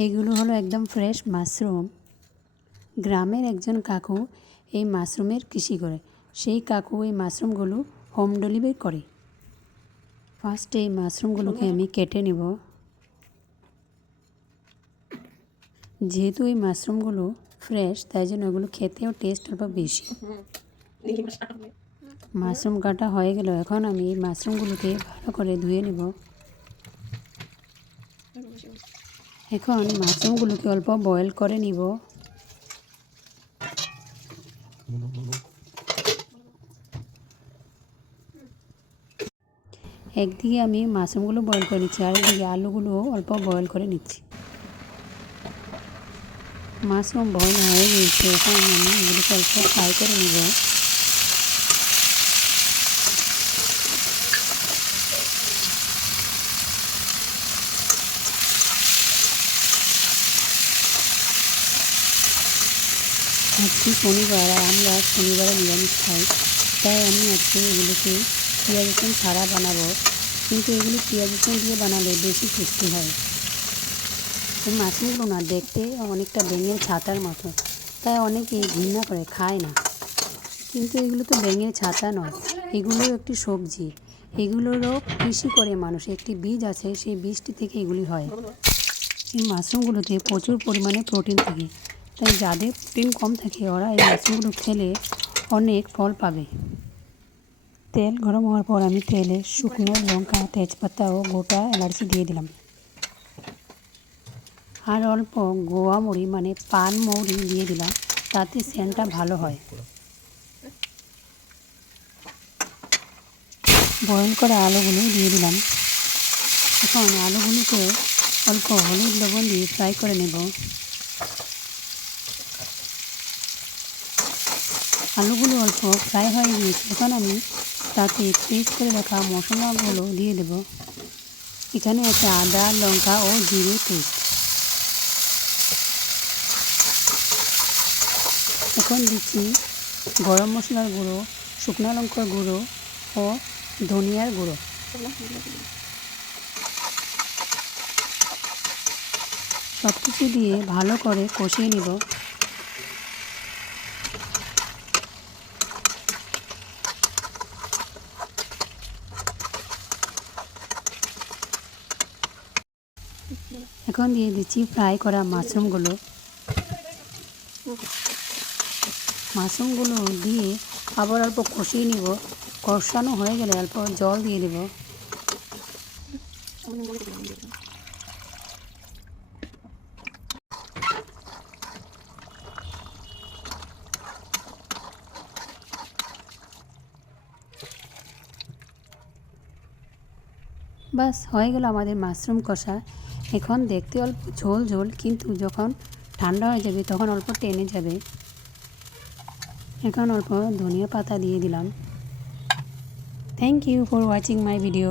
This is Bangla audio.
এইগুলো হলো একদম ফ্রেশ মাশরুম। গ্রামের একজন কাকু এই মাশরুমের কৃষি করে। সেই কাকু এই মাশরুমগুলো হোম ডেলিভারি করে। ফার্স্টে এই মাশরুমগুলোকে আমি কেটে নেব। যেহেতু এই মাশরুমগুলো ফ্রেশ, তাই জন্য এগুলো খেতেও টেস্ট অল্প বেশি। মাশরুম কাটা হয়ে গেল। এখন আমি এই মাশরুমগুলোকে ভালো করে ধুয়ে নেব। এখন মাশরুমগুলোকে অল্প বয়েল করে নিব। একদিকে আমি মাশরুমগুলো বয়েল করে নিচ্ছি, আর একদিকে আলুগুলো অল্প বয়েল করে নিচ্ছি। মাশরুম বয়েল হয়ে গিয়েছে। এখন আমি এগুলোকে অল্প ফ্রাই করে নেব। আজকে শনিবার, আর আমরা শনিবারে নিরামিষ খাই, তাই আমি আজকে এগুলোকে পেঁয়াজ রসুন ছাড়া বানাবো। কিন্তু এগুলি পেঁয়াজ রসুন দিয়ে বানালে বেশি টেস্টি হয়। এই মাশরুমগুলো না দেখতে অনেকটা ব্যাঙের ছাতার মতো, তাই অনেকেই ঘৃণা করে, খায় না। কিন্তু এগুলো তো ব্যাঙের ছাতা নয়, এগুলো একটি সবজি। এগুলোরও কৃষি করে মানুষ। একটি বীজ আছে, সেই বীজটি থেকে এগুলি হয়। এই মাশরুমগুলোতে প্রচুর পরিমাণে প্রোটিন থাকে, তাই যাদের প্রোটিন কম থাকে ওরা এই মাশরুমগুলো খেলে অনেক ফল পাবে। তেল গরম হওয়ার পর আমি তেলে শুকনো লঙ্কা, তেজপাতা ও গোটা এলাচি দিয়ে দিলাম। আর অল্প গোয়া মৌরি মানে পান মৌরি দিয়ে দিলাম, তাতে সেন্টটা ভালো হয়। বয়েল করা আলুগুলো দিয়ে দিলাম। এখন আলুগুলোকে অল্প হলুদ লবণ দিয়ে ফ্রাই করে নেব। আলুগুলো অল্প ফ্রাই হয়ে গিয়েছে। এখন আমি তাতে পেস্ট করে রাখা মশলাগুলো দিয়ে দেব। এখানে আছে আদা, লঙ্কা ও জিরে পেস্ট। এখন দিচ্ছি গরম মশলার গুঁড়ো, শুকনো লঙ্কার গুঁড়ো ও ধনিয়ার গুঁড়ো। সব কিছু দিয়ে ভালো করে কষিয়ে নিব। এখন দিয়ে দিচ্ছি ফ্রাই করা মাশরুমগুলো। মাশরুমগুলো দিয়ে আবার অল্প কষিয়ে নিব। কষানো হয়ে গেলে অল্প জল দিয়ে দেব। বাস হয়ে গেল আমাদের মাশরুম কষা। এখন দেখতে অল্প ঝোল ঝোল, কিন্তু যখন ঠান্ডা হয়ে যাবে তখন অল্প টেনে যাবে। এখন অল্প ধনিয়া পাতা দিয়ে দিলাম। Thank you for watching my video.